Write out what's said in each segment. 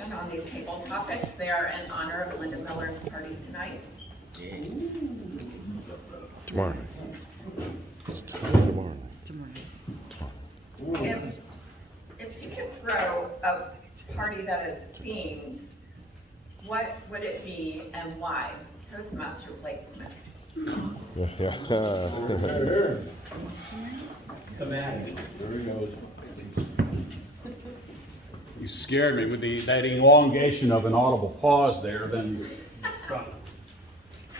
discussion on these table topics. They are in honor of Linda Miller's party tonight. Tomorrow. Tomorrow. If you could throw a party that is themed, what would it be and why? Toastmaster placement. Yeah. Thematic. There he goes. You scared me with that elongation of an audible pause there. Then,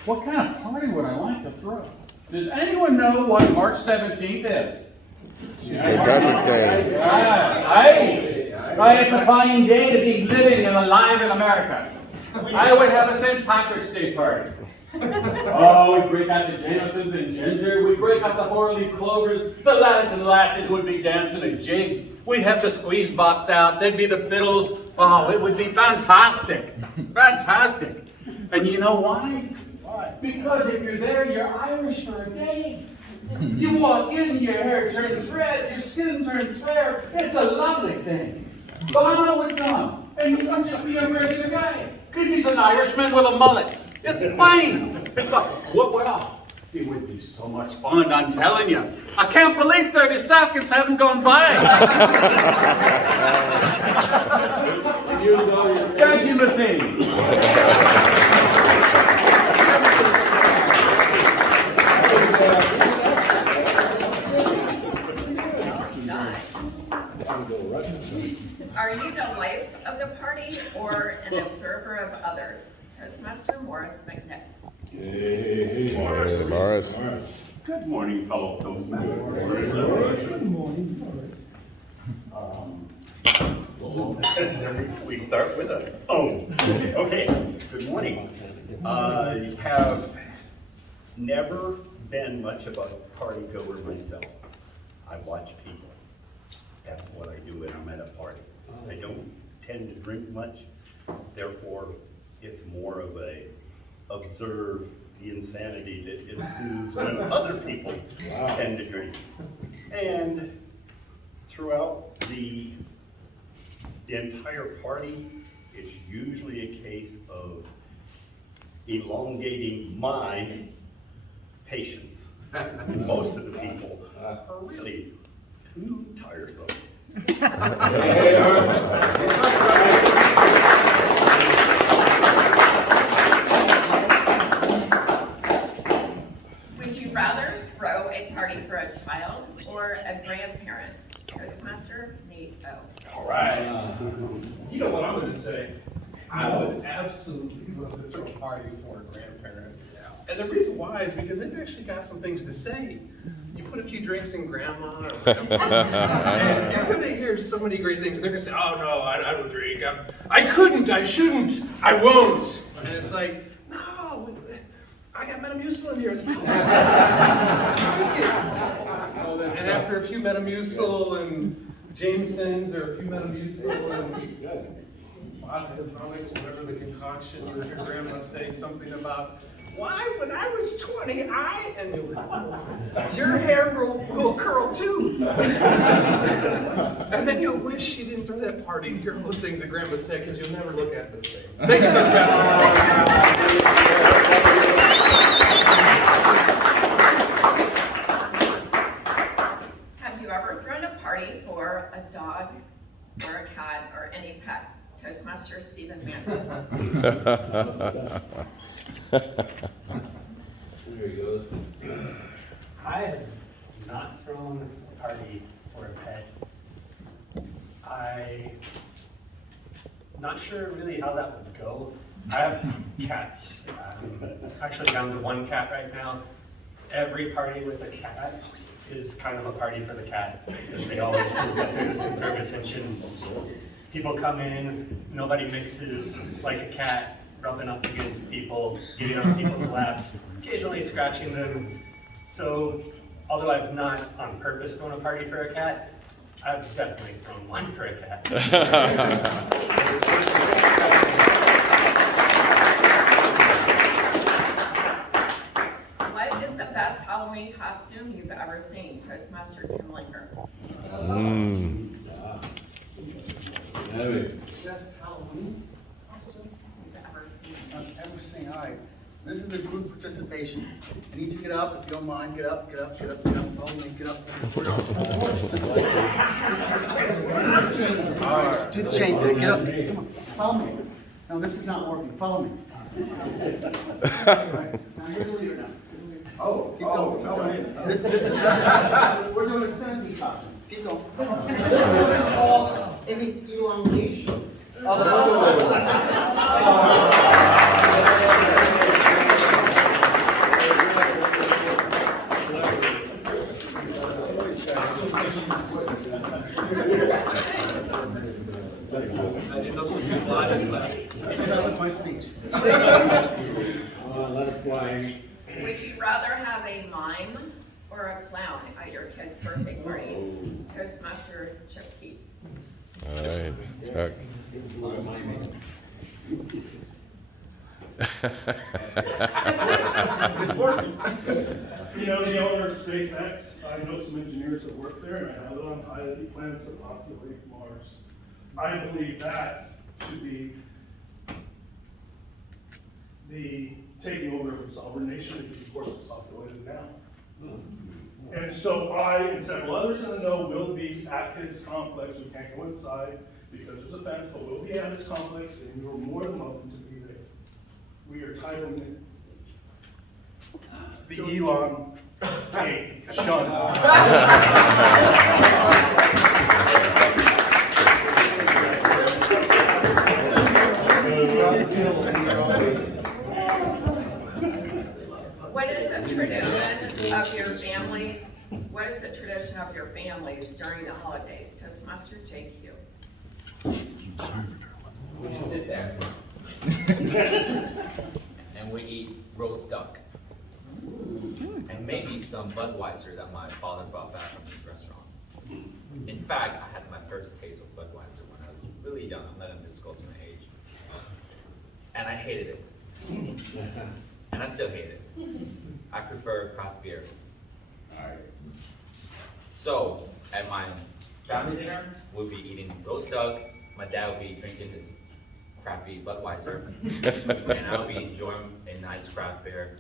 what kind of party would I like to throw? Does anyone know what March 17th is? St. Patrick's Day. It's a fine day to be living and alive in America. I would have a St. Patrick's Day party. Oh, we'd break out the Jamesons and ginger. We'd break out the four-leaf clovers. The lads and lasses would be dancing a jig. We'd have the squeeze box out. There'd be the fiddles. Oh, it would be fantastic. Fantastic. And you know why? Why? Because if you're there, you're Irish for a day. You walk in, your hair turns red, your skin turns fair. It's a lovely thing. Bono would come, and he would just be a regular guy. Because he's an Irishman with a mullet. It's fine. It's fine. What? It would be so much fun, I'm telling you. I can't believe 30 seconds haven't gone by. Thank you, Mercedes. Are you the life of the party or an observer of others? Toastmaster Morris McNick. Hey, Morris. Good morning, fellow Toastmasters. Good morning. We start with a okay. Good morning. I have never been much of a party goer myself. I watch people. That's what I do when I'm at a party. I don't tend to drink much, therefore it's more of a observe the insanity that ensues when other people tend to drink. And throughout the entire party, it's usually a case of elongating my patience. Most of the people are really too tiresome. Would you rather throw a party for a child or a grandparent? Toastmaster Nate O. All right. You know what I'm going to say? I would absolutely love to throw a party for a grandparent. And the reason why is because they've actually got some things to say. You put a few drinks in grandma or grandpa, and when they hear so many great things, they're going to say, oh no, I don't drink. I couldn't, I shouldn't, I won't. And it's like, no, I got Metamucil in here. And after a few Metamucil and Jamesons or a few Metamucil and vodka tonics, whatever the concoction, you hear grandma say something about, why, when I was 20, and you're like, your hair will curl too. And then you'll wish you didn't throw that party and hear all those things that grandma said, because you'll never look at it the same. Thank you, Toastmasters. Have you ever thrown a party for a dog or a cat or any pet? Toastmaster Stephen Mann. There he goes. I have not thrown a party for a pet. I'm not sure really how that would go. I have cats. Actually down to one cat right now. Every party with a cat is kind of a party for the cat, because they always get the center of attention. People come in, nobody mixes like a cat, rubbing up against people, getting on people's laps, occasionally scratching them. So, although I've not on purpose thrown a party for a cat, I've definitely thrown one for a cat. What is the best Halloween costume you've ever seen? Toastmaster Tim Linger. Best Halloween you've ever seen. Everything, all right. This is a group participation. I need you to get up, if you don't mind, get up, get up, get up, get up, follow me, get up. All right, just do the chain thing, get up, come on, follow me. No, this is not working, follow me. All right, now you're the leader now. Oh, keep going. No, this is, we're doing a Sandy costume, keep going. All in the elongation of the That was my speech. Let it fly. Would you rather have a mime or a clown at your kid's birthday party? Toastmaster chip keep. All right. Chuck. It's working. You know, the owner of SpaceX, I know some engineers that work there, and I have it on pilot. He plans to populate Mars. I believe that should be the taking over of the sovereign nation, because of course it's populated now. And so I and several others in the know will be at his complex. We can't go inside because there's a fence, but we'll be at his complex, and you're more than welcome to be there. We are titling it the Elon Hey, Sean. What is the tradition of your families? What is the tradition of your families during the holidays? Toastmaster JQ. We just sit there and we eat roast duck and maybe some Budweiser that my father brought back from his restaurant. In fact, I had my first taste of Budweiser when I was really young. I'm not going to disclose my age, and I hated it, and I still hate it. I prefer craft beer. So at my family dinner, we'll be eating roast duck. My dad will be drinking this crappy Budweiser, and I'll be enjoying a nice craft beer,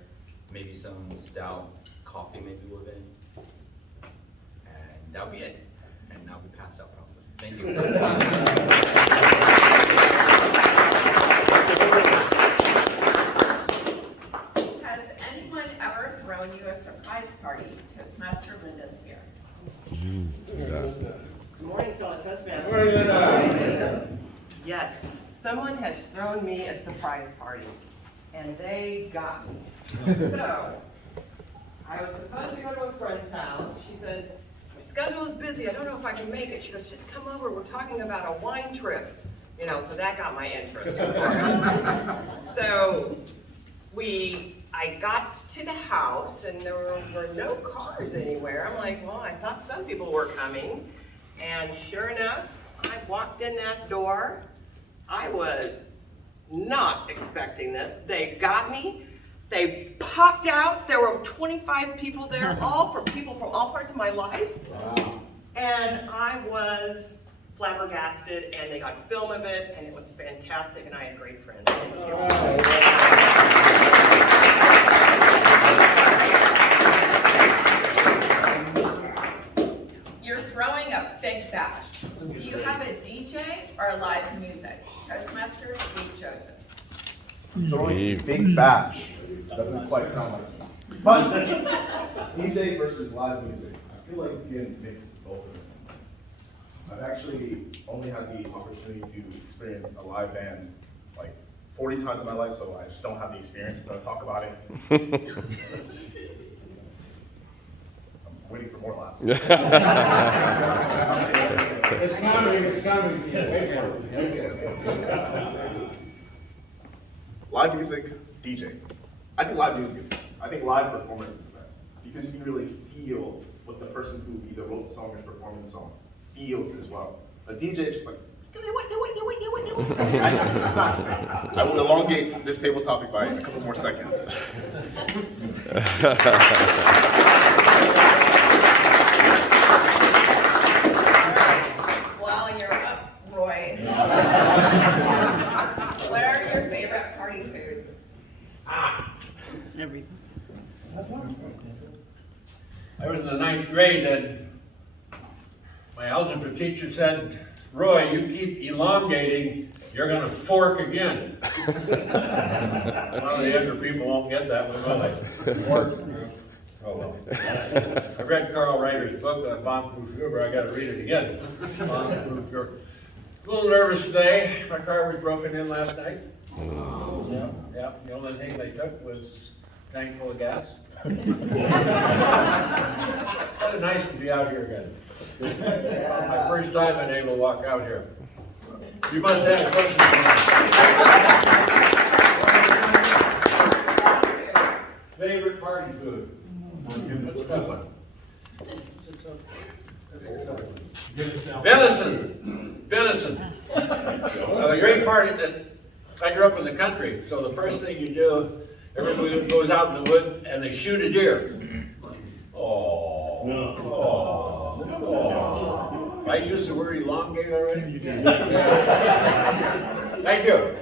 maybe some stout coffee maybe with it, and that'll be it. And I'll be passed out probably. Thank you. Has anyone ever thrown you a surprise party? Toastmaster Linda's here. Good morning, fellow Toastmasters. Yes, someone has thrown me a surprise party, and they got me. So, I was supposed to go to a friend's house. She says, my schedule is busy, I don't know if I can make it. She goes, just come over, we're talking about a wine trip. You know, so that got my interest, of course. So, I got to the house, and there were no cars anywhere. I'm like, well, I thought some people were coming. And sure enough, I walked in that door. I was not expecting this. They got me. They popped out. There were 25 people there, all from people from all parts of my life. Wow. And I was flabbergasted, and they got film of it, and it was fantastic, and I had great friends. Thank you. You're throwing a big bash. Do you have a DJ or live music? Toastmaster Steve Joseph. Throwing big bash. Doesn't quite sound like it. But DJ versus live music. I feel like you can mix both of them. I've actually only had the opportunity to experience a live band like 40 times in my life, so I just don't have the experience to talk about it. I'm waiting for more laughs. It's coming, it's coming. Wait for it. Live music, DJ. I think live music is best. I think live performance is the best because you can really feel what the person who either wrote the song or is performing the song feels as well. A DJ is just like, it's not the same. I will elongate this table topic by a couple more seconds. Well, you're up, Roy. What are I was in the 9th grade and my algebra teacher said, "Roy, you keep elongating, you're gonna fork again." Well, the younger people won't get that one, will they? Fork? Oh, well. I read Carl Reiter's book on bomb-proof Uber. I gotta read it again. Bomb-proof Uber. A little nervous today. My car was broken in last night. Yeah. The only thing they took was a tank full of gas. Kind of nice to be out here again. My first time I've been able to walk out here. You must have a question for me. Favorite party food? That's a tough one. Venison. A great party that I grew up in the country, so the first thing you do, everybody goes out in the wood and they shoot a deer. Oh. I used the word elongate already? Thank you.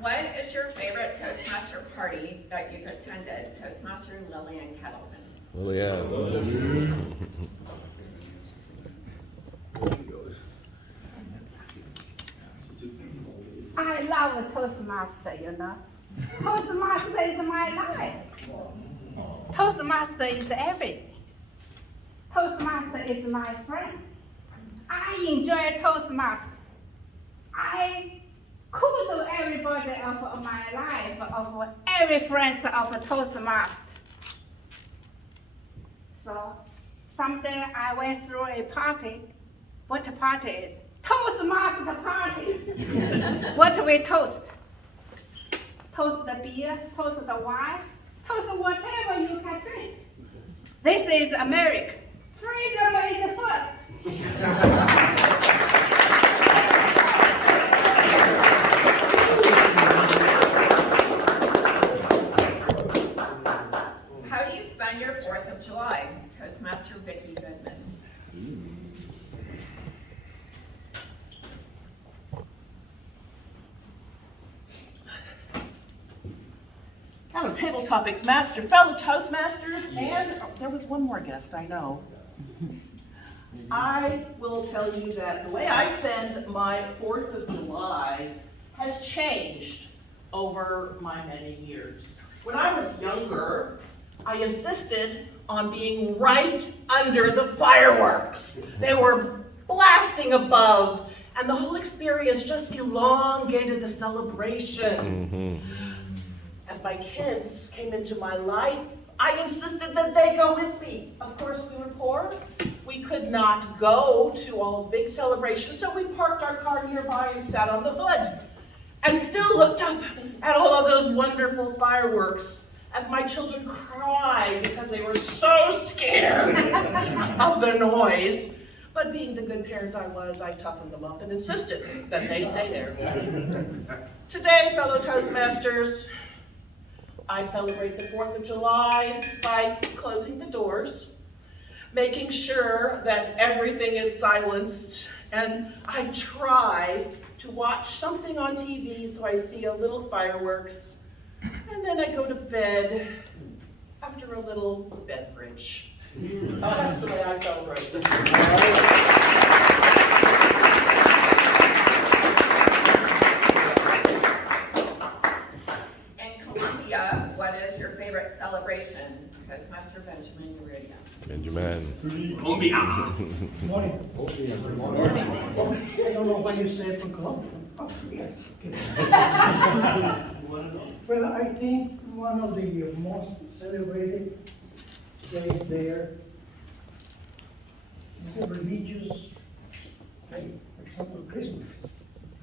What is your favorite Toastmaster party that you've attended? Toastmaster Lillian Kettleman. Lillian. I love a Toastmaster, you know. Toastmaster is my life. Toastmaster is everything. Toastmaster is my friend. I enjoy Toastmaster. I could do everybody of my life, of every friend of a Toastmaster. So someday I went through a party. What party is? Toastmaster party. What we toast? Toast the beer, toast the wine, toast whatever you can drink. This is America. Freedom is first. How do you spend your 4th of July? Toastmaster Vicky Goodman. Hello, Table Topics Master, fellow Toastmasters, and there was one more guest, I know. I will tell you that the way I spend my 4th of July has changed over my many years. When I was younger, I insisted on being right under the fireworks. They were blasting above, and the whole experience just elongated the celebration. As my kids came into my life, I insisted that they go with me. Of course, we were poor. We could not go to all the big celebrations, so we parked our car nearby and sat on the hood and still looked up at all of those wonderful fireworks as my children cried because they were so scared of the noise. But being the good parent I was, I toughened them up and insisted that they stay there. Today, fellow Toastmasters, I celebrate the 4th of July by closing the doors, making sure that everything is silenced, and I try to watch something on TV so I see a little fireworks, and then I go to bed after a little beverage. That's the way I celebrate. What is your favorite celebration? Toastmaster Benjamin Uridia. Benjamin. Colombia. Morning. I don't know why you said from Colombia. Oh, yes. Well, I think one of the most celebrated days there is a religious day, for example, Christmas.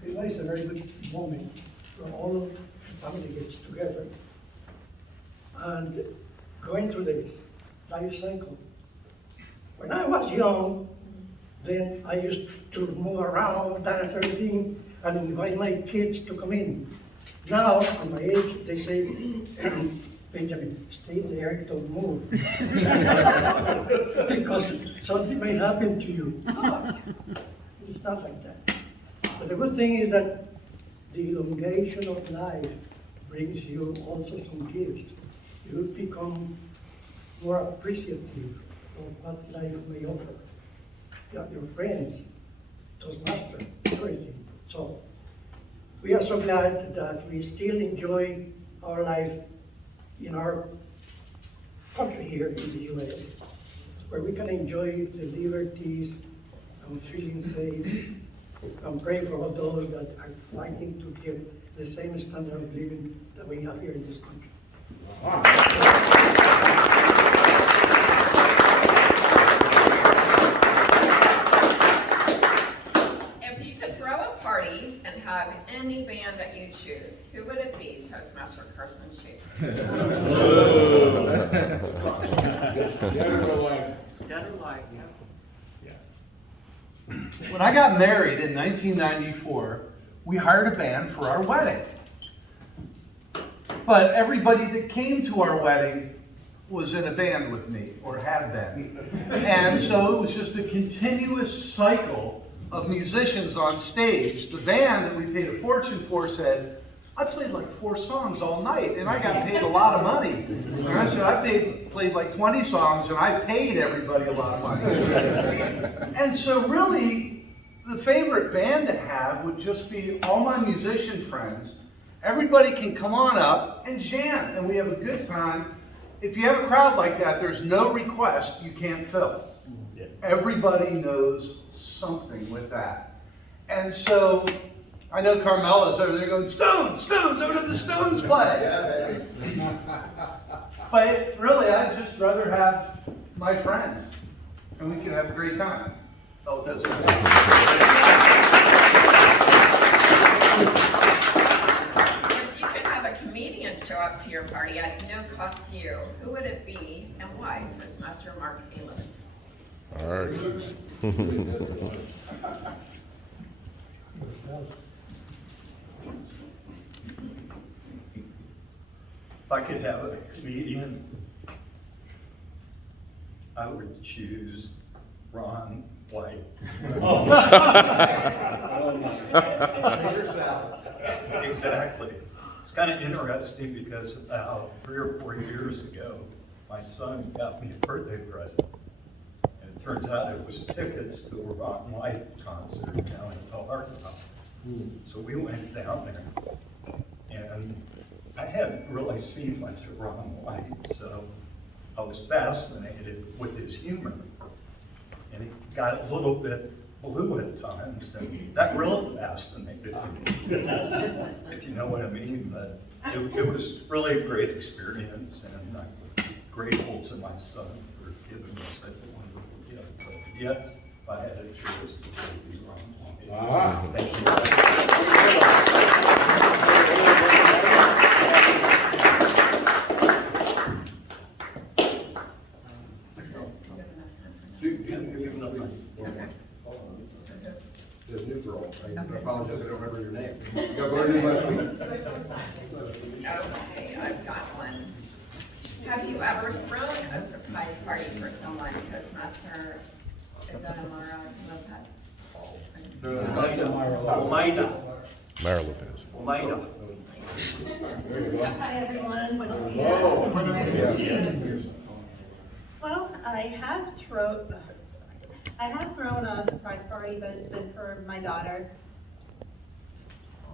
Christmas is a very good moment where all of the family gets together. And going through this life cycle. When I was young, then I used to move around, dance everything, and invite my kids to come in. Now, at my age, they say, Benjamin, stay there, don't move. Because something may happen to you. It's not like that. But the good thing is that the elongation of life brings you also some gifts. You become more appreciative of what life may offer. You have your friends, Toastmaster, everything. So we are so glad that we still enjoy our life in our country here in the US, where we can enjoy the liberties and feeling safe and pray for all those that are fighting to get the same standard of living that we have here in this country. If you could throw a party and have any band that you choose, who would it be? Toastmaster Carson Schaefer. Dead or alive, yeah. When I got married in 1994, we hired a band for our wedding. But everybody that came to our wedding was in a band with me, or had been. And so it was just a continuous cycle of musicians on stage. The band that we paid a fortune for said, I played like 4 songs all night, and I got paid a lot of money. And I said, I played like 20 songs, and I paid everybody a lot of money. And so really, the favorite band to have would just be all my musician friends. Everybody can come on up and jam, and we have a good time. If you have a crowd like that, there's no request you can't fill. Everybody knows something with that. And so, I know Carmela's over there going, Stones, Stones, over to the Stones play. But really, I'd just rather have my friends, and we can have a great time. Oh, that's If you could have a comedian show up to your party at no cost to you, who would it be and why? Toastmaster Mark Ayler. All right. If I could have a comedian, I would choose Ron White. Exactly. It's kind of interesting because about 3 or 4 years ago, my son got me a birthday present. And it turns out it was tickets to a Ron White concert down in Tulare. So we went down there, and I hadn't really seen much of Ron White, so I was fascinated with his humor. And it got a little bit blue at times, and that really fascinated me, if you know what I mean. But it was really a great experience, and I'm grateful to my son for giving me such a wonderful gift. But yes, if I had a choice, it would be Ron White. Thank you. The new girl, I apologize, I don't remember your name. You got voted in last week. Okay, I've got one. Have you ever thrown a surprise party for someone, Toastmaster? Is that Amara Lopez? Omaida. Mara Lopez. Omaida. Hi everyone, buenos dias. Well, I have thrown a surprise party, but it's been for my daughter.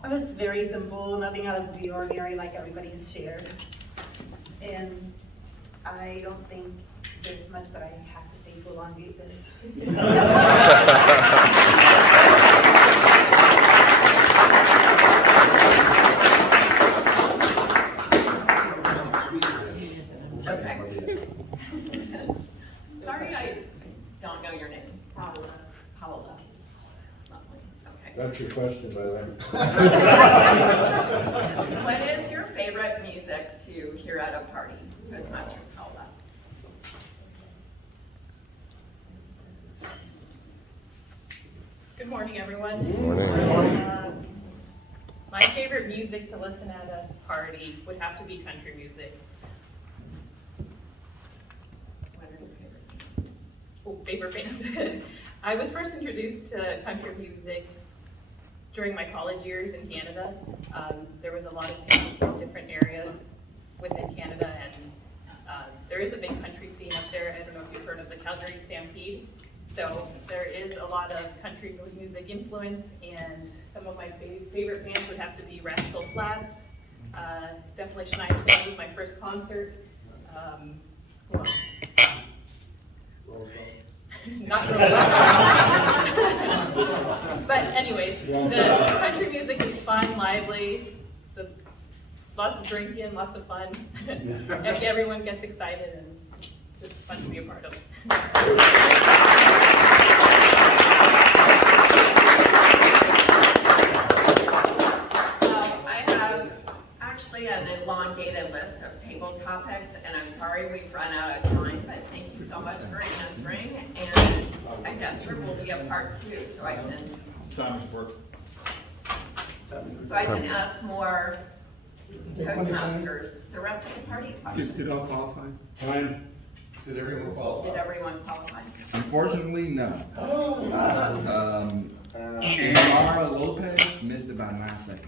It was very simple, nothing out of the ordinary like everybody has shared. And I don't think there's much that I have to say to elongate this. Okay. Sorry, I don't know your name. Paola. Paola. Lovely. Okay. That's your question, by the way. What is your favorite music to hear at a party? Toastmaster Paola. Good morning, everyone. Morning. My favorite music to listen at a party would have to be country music. What are your favorite bands? Favorite bands. I was first introduced to country music during my college years in Canada, there was a lot of bands in different areas within Canada, and there is a big country scene up there. I don't know if you've heard of the Calgary Stampede. So there is a lot of country music influence, and some of my favorite bands would have to be Rascal Flatts, definitely Schneider was my first concert. Who else? Not really. But anyways, the country music is fun, lively, lots of drinking, lots of fun. Everyone gets excited, and it's fun to be a part of. I have actually an elongated list of table topics, and I'm sorry we've run out of time, but thank you so much for answering. And I guess there will be a part 2, so I can ask more Toastmasters, the rest of the party questions. Did all qualify? Time. Did everyone qualify? Did everyone qualify? Unfortunately, no. Mara Lopez missed it by 9 seconds.